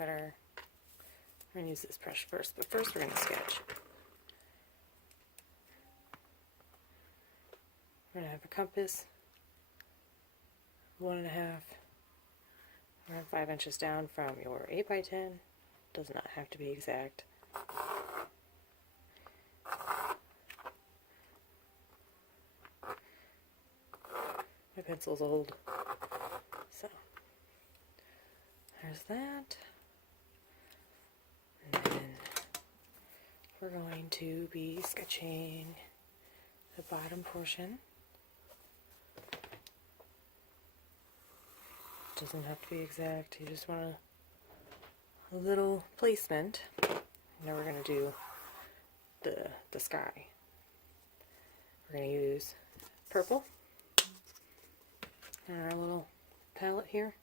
got our, I'm going to use this brush first, but first we're going to sketch. We're going to have a compass, 1.5, around 5 inches down from your 8 by 10. Does not have to be exact. My pencil's old, so there's that. And then we're going to be sketching the bottom portion. Doesn't have to be exact, you just want a little placement. Now we're going to do the sky. We're going to use purple and our little palette here.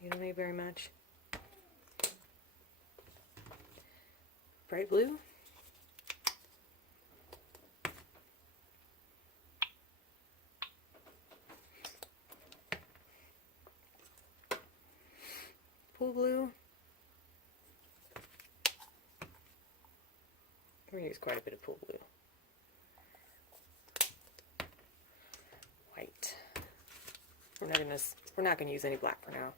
You don't need very much. Bright blue. Pool blue. We're going to use quite a bit of pool blue. White. We're not going to use any black for now.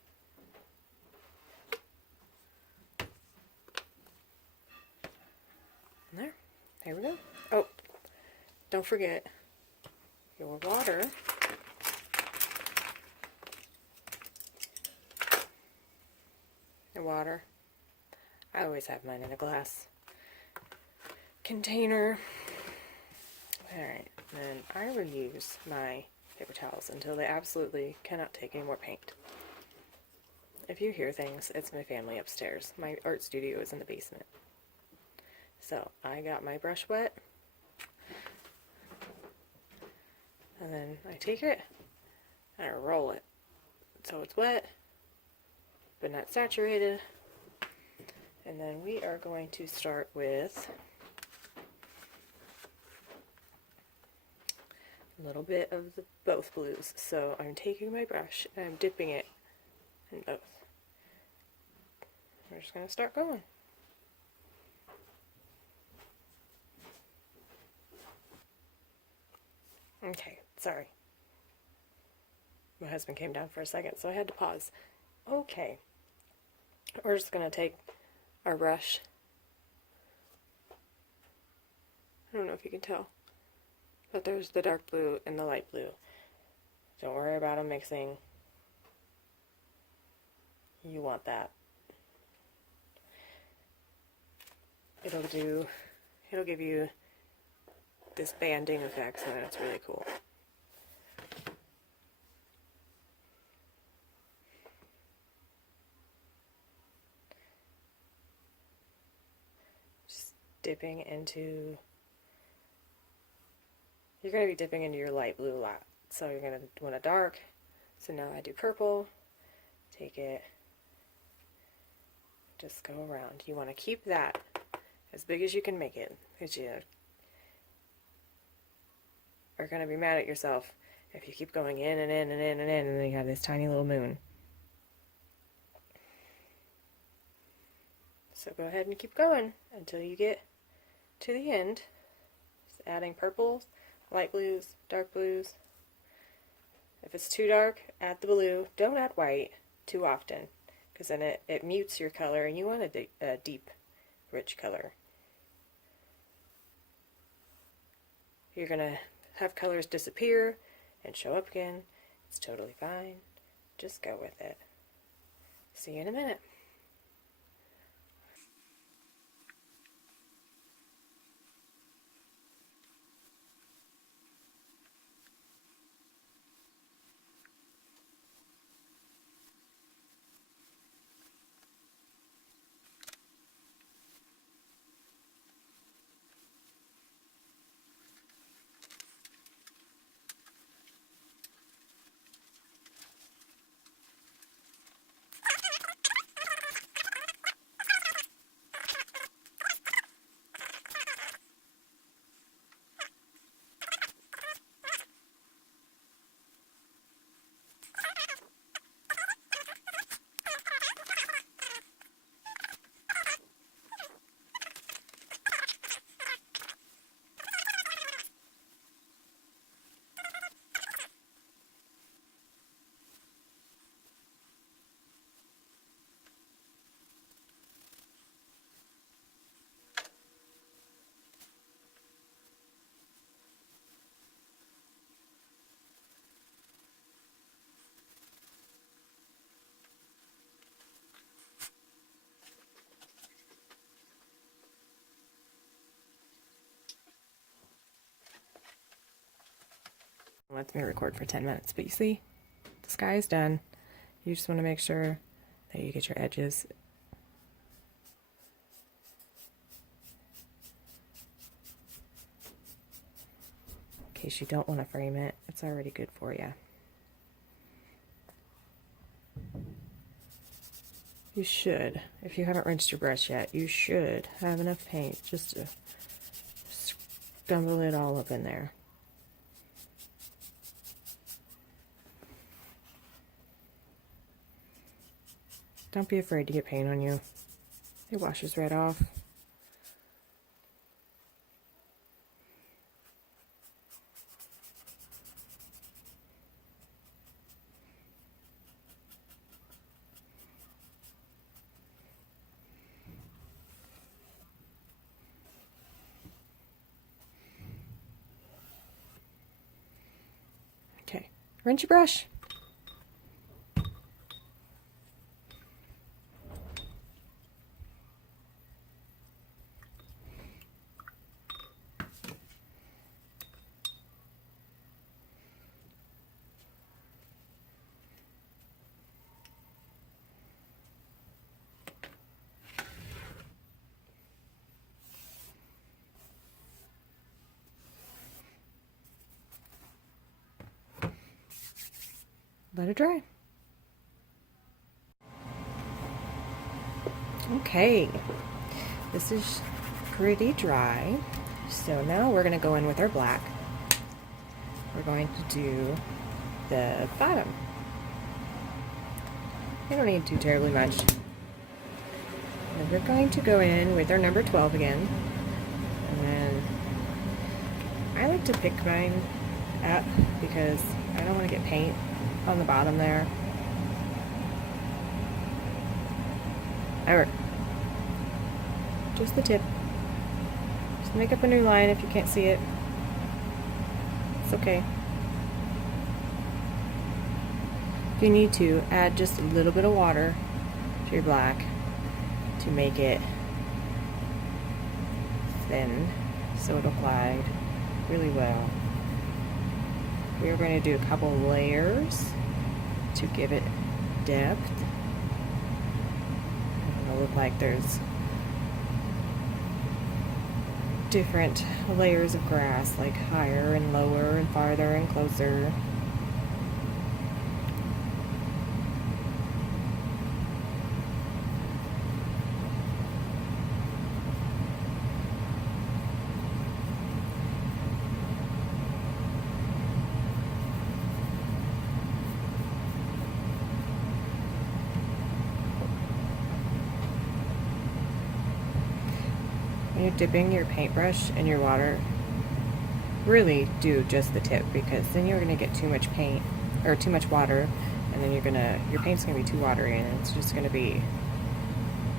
And there we go. Oh, don't forget your water. Water. I always have mine in a glass container. Alright, then I will use my paper towels until they absolutely cannot take any more paint. If you hear things, it's my family upstairs. My art studio is in the basement. So I got my brush wet, and then I take it and I roll it so it's wet but not saturated. And then we are going to start with a little bit of both blues. So I'm taking my brush and I'm dipping it in both. We're just going to start going. Okay, sorry. My husband came down for a second, so I had to pause. Okay, we're just going to take our brush. I don't know if you can tell, but there's the dark blue and the light blue. Don't worry about them mixing. You want that. It'll give you this banding effect, so that's really cool. Just dipping into, you're going to be dipping into your light blue a lot. So you're going to want a dark. So now I do purple, take it, just go around. You want to keep that as big as you can make it, because you are going to be mad at yourself if you keep going in and in and in and in, and then you have this tiny little moon. So go ahead and keep going until you get to the end. Just adding purples, light blues, dark blues. If it's too dark, add the blue. Don't add white too often, because then it mutes your color, and you want a deep, rich color. You're going to have colors disappear and show up again. It's totally fine. Just go with it. See you in a minute. Lets me record for 10 minutes, but you see, the sky is done. You just want to make sure that you get your edges in case you don't want to frame it. It's already good for you. You should, if you haven't rinsed your brush yet, you should have enough paint just to scumble it all up in there. Don't be afraid to get paint on you. It washes right off. Okay, rinse your brush. Let it dry. Okay, this is pretty dry. So now we're going to go in with our black. We're going to do the bottom. We don't need too terribly much. And we're going to go in with our number 12 again. And then I like to pick mine up because I don't want to get paint on the bottom there. Alright. Just the tip. Just make up a new line if you can't see it. It's okay. If you need to, add just a little bit of water to your black to make it thin so it'll glide really well. We are going to do a couple layers to give it depth. It'll look like there's different layers of grass, like higher and lower and farther and closer. When you're dipping your paintbrush in your water, really do just the tip, because then you're going to get too much paint or too much water, and then your paint's going to be too watery, and it's just going to be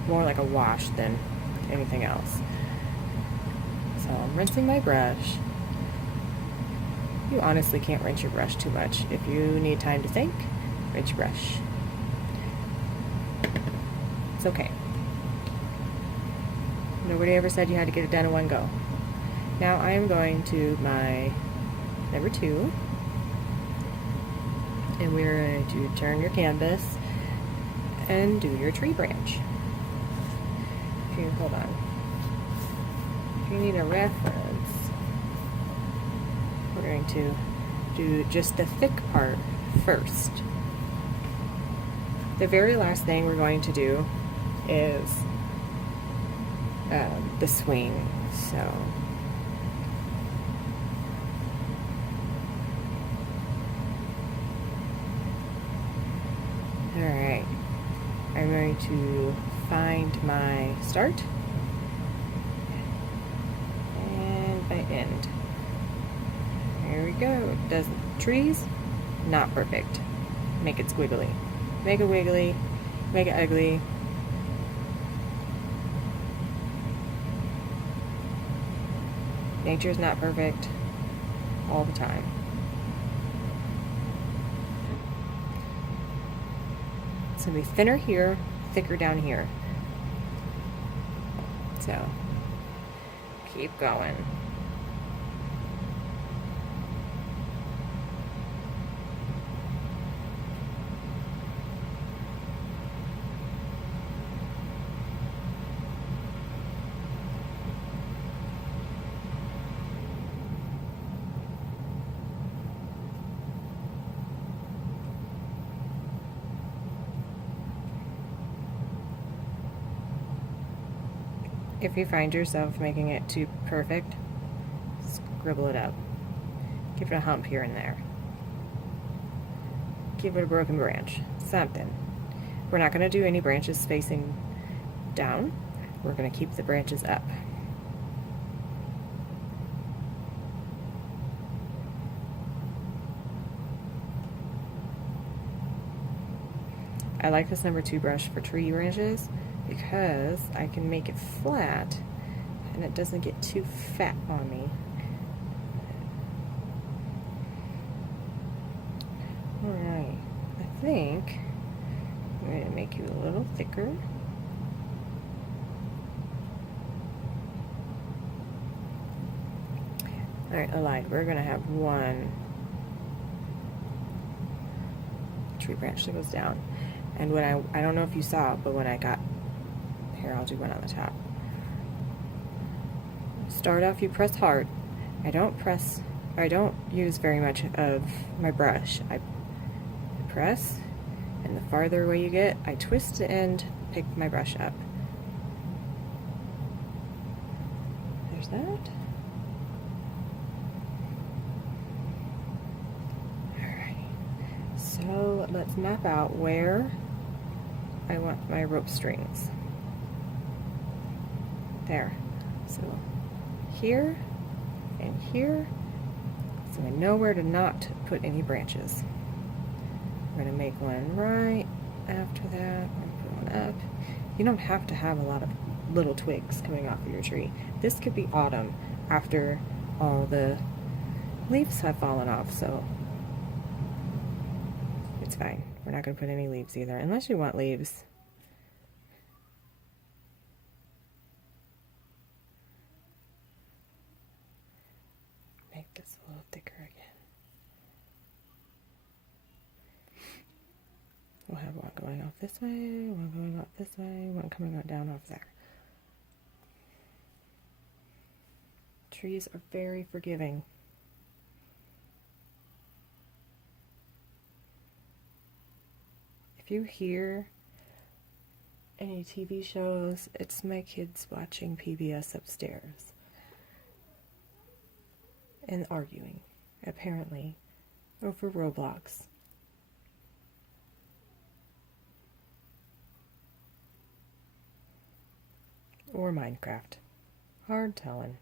more like a wash than anything else. So I'm rinsing my brush. You honestly can't rinse your brush too much. If you need time to think, rinse your brush. It's okay. Nobody ever said you had to get it done in one go. Now I am going to my number 2, and we're going to turn your canvas and do your tree branch. Hold on. If you need a reference, we're going to do just the thick part first. The very last thing we're going to do is the swing. So alright, I'm going to find my start and my end. There we go. Does trees? Not perfect. Make it squiggly. Make it wiggly. Make it ugly. Nature's not perfect all the time. It's going to be thinner here, thicker down here. So, keep going. If you find yourself making it too perfect, scribble it up. Give it a hump here and there. Give it a broken branch. Something. We're not going to do any branches facing down. We're going to keep the branches up. I like this number 2 brush for tree branches because I can make it flat and it doesn't get too fat on me. Alright, I think I'm going to make you a little thicker. Alright, aligned. We're going to have one tree branch that goes down. And when I don't know if you saw, but when I got, here I'll do one on the top. Start off, you press hard. I don't use very much of my brush. I press, and the farther away you get, I twist the end, pick my brush up. There's that. Alright, so let's map out where I want my rope strings. There. So here and here. So I know where to not put any branches. I'm going to make one right after that. I'm going to put one up. You don't have to have a lot of little twigs coming off of your tree. This could be autumn after all the leaves have fallen off, so it's fine. We're not going to put any leaves either, unless you want leaves. Make this a little thicker again. We'll have one going off this way, one going off this way, one coming down off there. Trees are very forgiving. If you hear any TV shows, it's my kids watching PBS upstairs and arguing, apparently, over Roblox. Or Minecraft. Hard telling.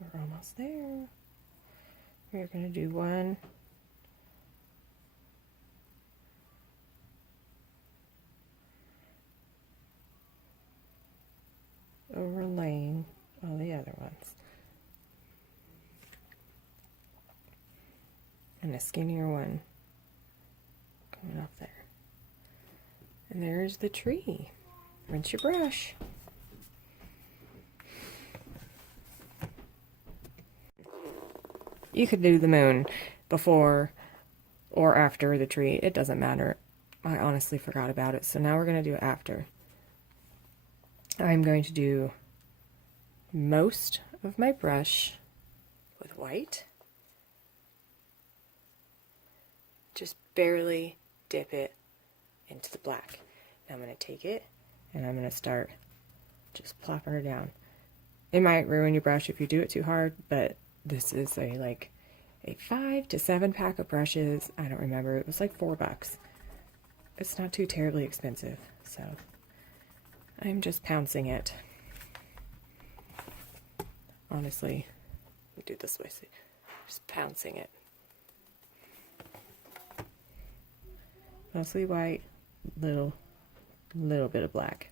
We're almost there. We're going to do one overlaying all the other ones. And a skinnier one coming off there. And there's the tree. Rinse your brush. You could do the moon before or after the tree. It doesn't matter. I honestly forgot about it. So now we're going to do it after. I'm going to do most of my brush with white. Just barely dip it into the black. Now I'm going to take it and I'm going to start just plopping her down. It might ruin your brush if you do it too hard, but this is a 5 to 7 pack of brushes. I don't remember. It was like $4. It's not too terribly expensive, so I'm just pouncing it. Honestly, let me do it this way. See, just pouncing it. Mostly white, little bit of black.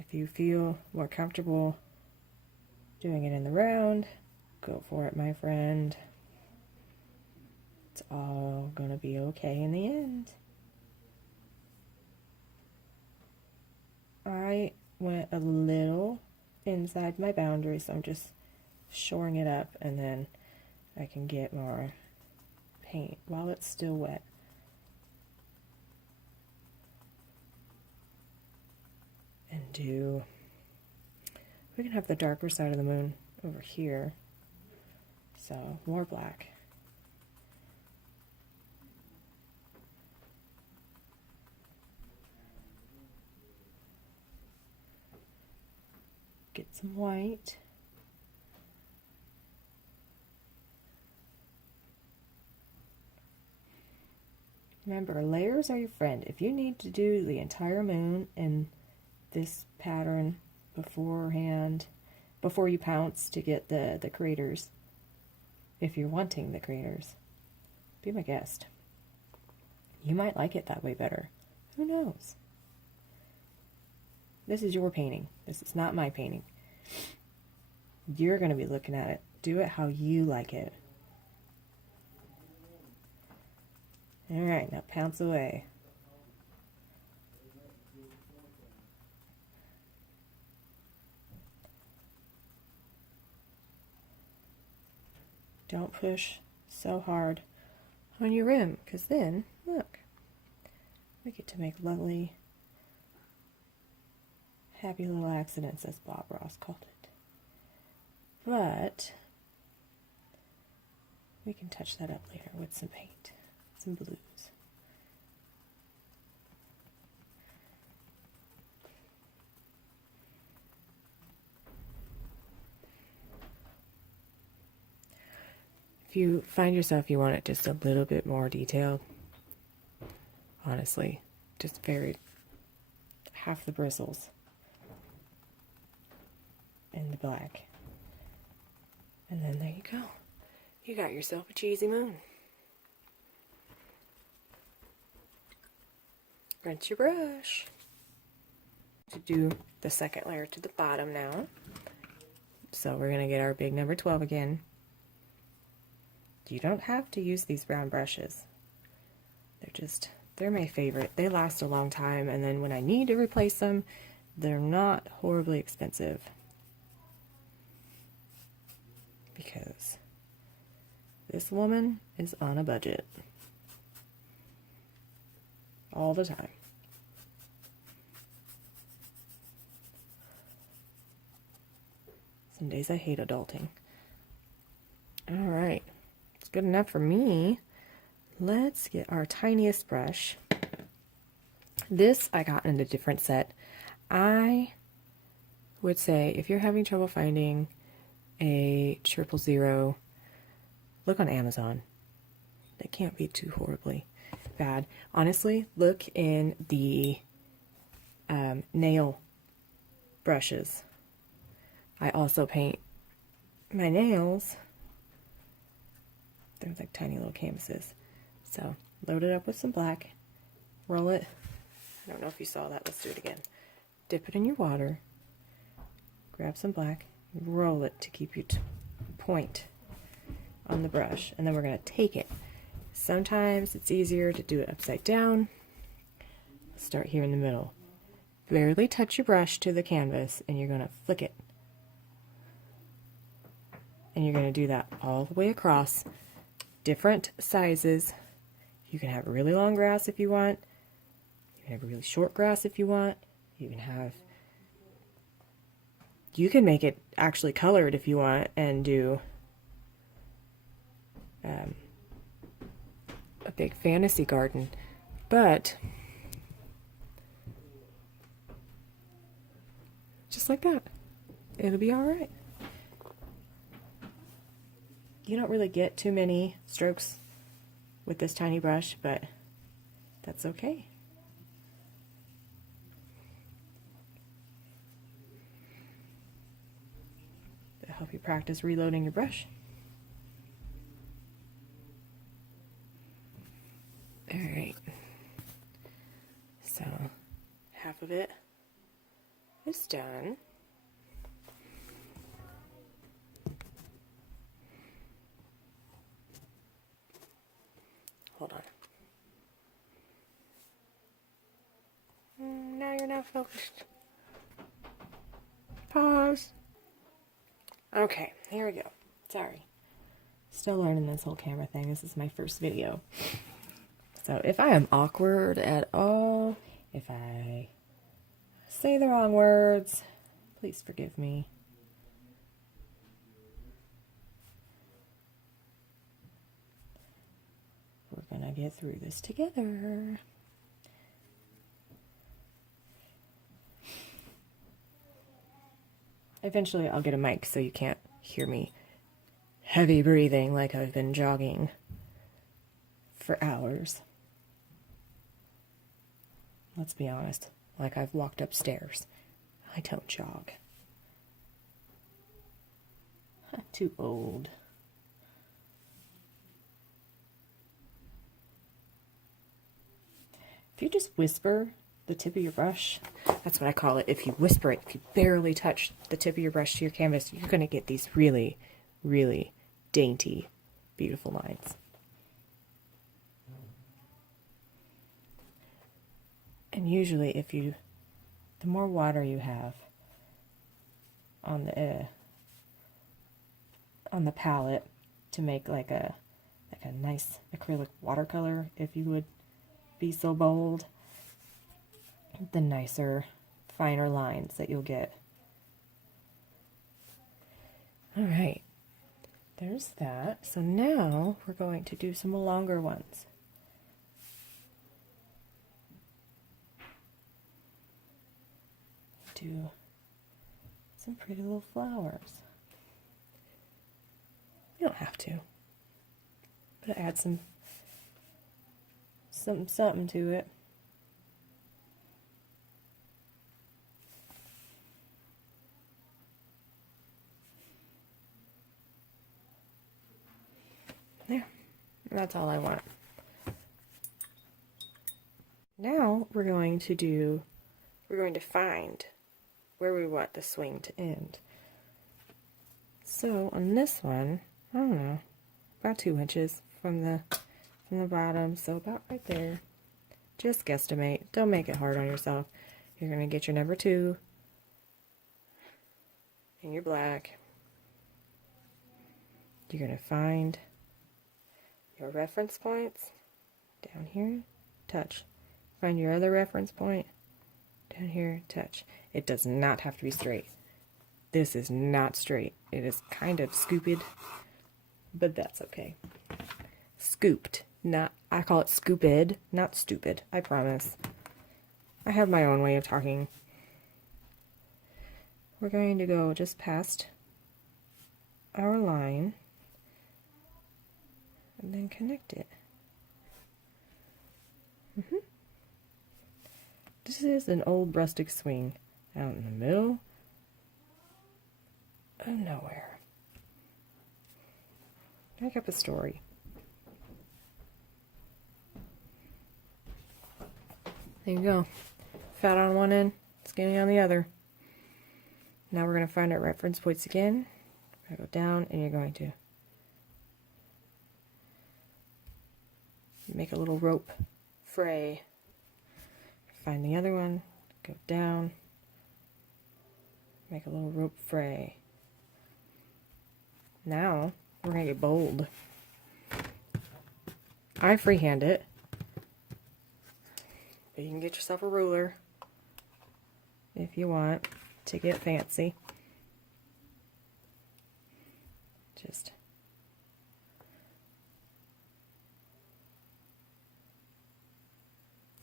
If you feel more comfortable doing it in the round, go for it, my friend. It's all gonna be okay in the end. I went a little inside my boundary, so I'm just shoring it up, and then I can get more paint while it's still wet. And we can have the darker side of the moon over here. So more black. Get some white. Remember, layers are your friend. If you need to do the entire moon in this pattern beforehand, before you pounce to get the craters, if you're wanting the craters, be my guest. You might like it that way better. Who knows? This is your painting. This is not my painting. You're going to be looking at it. Do it how you like it. Alright, now pounce away. Don't push so hard on your rim, because then, look, we get to make lovely, happy little accidents, as Bob Ross called it. But we can touch that up later with some paint, some blues. If you find yourself you want it just a little bit more detailed, honestly, just very half the bristles in the black. And then there you go. You got yourself a cheesy moon. Rinse your brush. To do the second layer to the bottom now. So we're going to get our big number 12 again. You don't have to use these round brushes. They're my favorite. They last a long time, and then when I need to replace them, they're not horribly expensive. Because this woman is on a budget. All the time. Some days I hate adulting. Alright. It's good enough for me. Let's get our tiniest brush. This I got in a different set. I would say if you're having trouble finding a 000, look on Amazon. It can't be too horribly bad. Honestly, look in the nail brushes. I also paint my nails. They're like tiny little canvases. So load it up with some black, roll it. I don't know if you saw that. Let's do it again. Dip it in your water, grab some black, roll it to keep your point on the brush, and then we're going to take it. Sometimes it's easier to do it upside down. Start here in the middle. Barely touch your brush to the canvas, and you're going to flick it. And you're going to do that all the way across. Different sizes. You can have really long grass if you want. You can have really short grass if you want. You can make it actually colored if you want and do a big fantasy garden. But just like that, it'll be all right. You don't really get too many strokes with this tiny brush, but that's okay. It'll help you practice reloading your brush. Alright. So, half of it is done. Hold on. Now you're not focused. Pause. Okay, here we go. Sorry. Still learning this whole camera thing. This is my first video. So if I am awkward at all, if I say the wrong words, please forgive me. gonna get through this together. Eventually I'll get a mic so you can't hear me heavy breathing like I've been jogging for hours. Let's be honest, like I've walked upstairs. I don't jog. I'm too old. If you just whisper the tip of your brush, that's what I call it. If you whisper it, if you barely touch the tip of your brush to your canvas, you're going to get these really, really dainty, beautiful lines. And usually the more water you have on the palette to make like a nice acrylic watercolor, if you would be so bold, the nicer, finer lines that you'll get. All right, there's that. So now we're going to do some longer ones. Do some pretty little flowers. You don't have to, but add something to it. There, that's all I want. Now we're going to find where we want the swing to end. So on this one, I don't know, about 2 inches from the bottom, so about right there. Just guesstimate. Don't make it hard on yourself. You're going to get your number 2 and your black. You're going to find your reference points down here, touch. Find your other reference point down here, touch. It does not have to be straight. This is not straight. It is kind of scooped, but that's okay. Scooped, not, I call it scooped, not stupid, I promise. I have my own way of talking. We're going to go just past our line and then connect it. This is an old rustic swing out in the middle of nowhere. Make up a story. There you go. Fat on one end, skinny on the other. Now we're going to find our reference points again. We're going to go down and you're going to make a little rope fray. Find the other one, go down, make a little rope fray. Now we're going to get bold. I freehand it, but you can get yourself a ruler if you want to get fancy. Just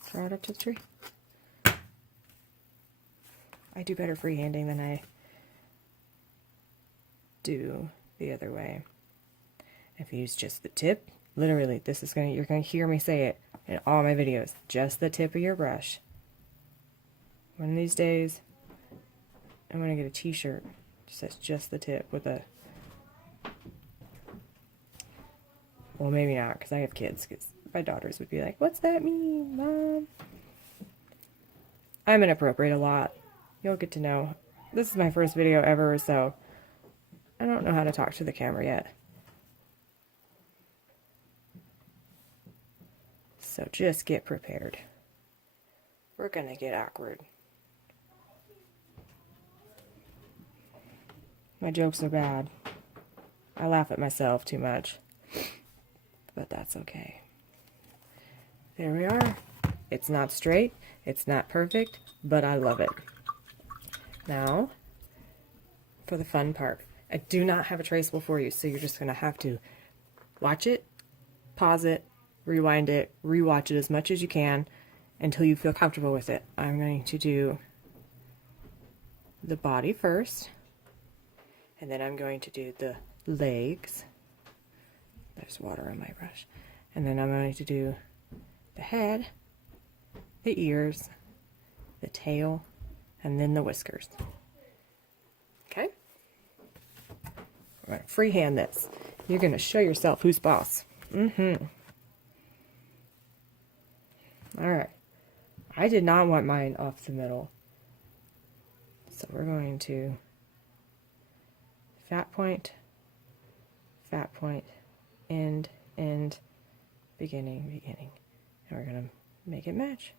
throw it up to the tree. I do better freehanding than I do the other way. If you use just the tip, literally, you're going to hear me say it in all my videos, just the tip of your brush. One of these days, I'm going to get a t-shirt that says just the tip with a, well, maybe not, because I have kids, because my daughters would be like, what's that mean, Mom? I'm inappropriate a lot. You'll get to know. This is my first video ever, so I don't know how to talk to the camera yet. So just get prepared. We're gonna get awkward. My jokes are bad. I laugh at myself too much. But that's okay. There we are. It's not straight. It's not perfect, but I love it. Now, for the fun part. I do not have a traceable for you, so you're just going to have to watch it, pause it, rewind it, rewatch it as much as you can until you feel comfortable with it. I'm going to do the body first, and then I'm going to do the legs. There's water on my brush. And then I'm going to do the head, the ears, the tail, and then the whiskers. Okay? We're going to freehand this. You're going to show yourself who's boss. Alright. I did not want mine off the middle. So we're going to fat point, end, end, beginning, beginning. And we're going to make it match.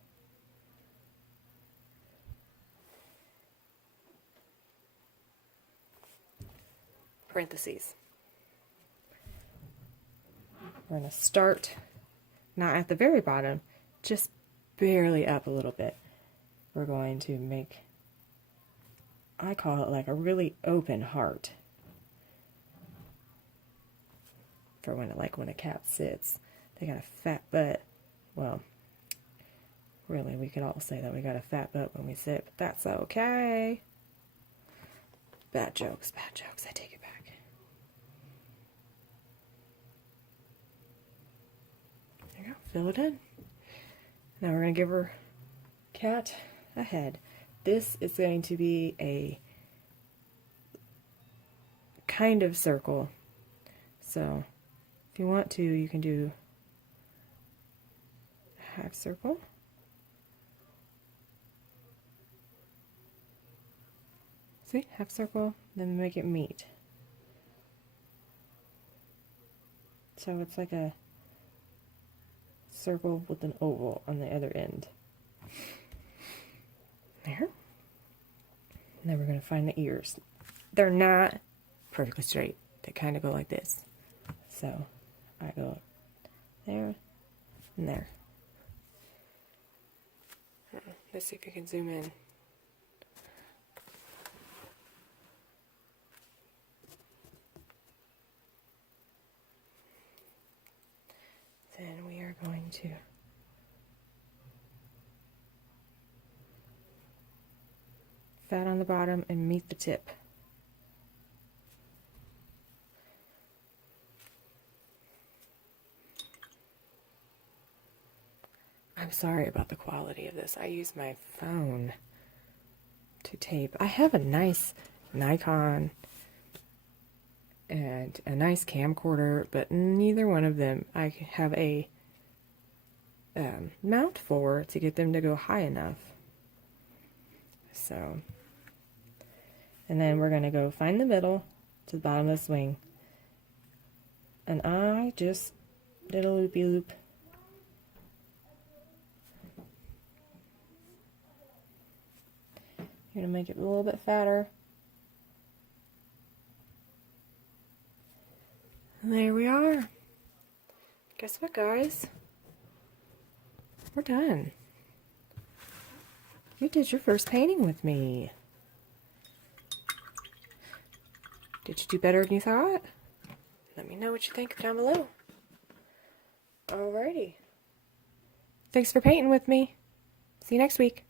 Parentheses. We're going to start not at the very bottom, just barely up a little bit. We're going to make, I call it like a really open heart. For when a cat sits. They got a fat butt. Well, really, we could all say that we got a fat butt when we sit, but that's okay. Bad jokes, I take it back. There you go, fill it in. Now we're going to give our cat a head. This is going to be a kind of circle. So, if you want to, you can do a half circle. See, half circle, then make it meet. So it's like a circle with an oval on the other end. There. And then we're going to find the ears. They're not perfectly straight. They kind of go like this. So I go there and there. Let's see if you can zoom in. Then we are going to fat on the bottom and meet the tip. I'm sorry about the quality of this. I use my phone to tape. I have a nice Nikon and a nice camcorder, but neither one of them I have a mount for to get them to go high enough. So, and then we're going to go find the middle to the bottom of the swing. And I just did a loopy-loop. You're going to make it a little bit fatter. And there we are. Guess what, guys? We're done. You did your first painting with me. Did you do better than you thought? Let me know what you think down below. Alrighty. Thanks for painting with me. See you next week.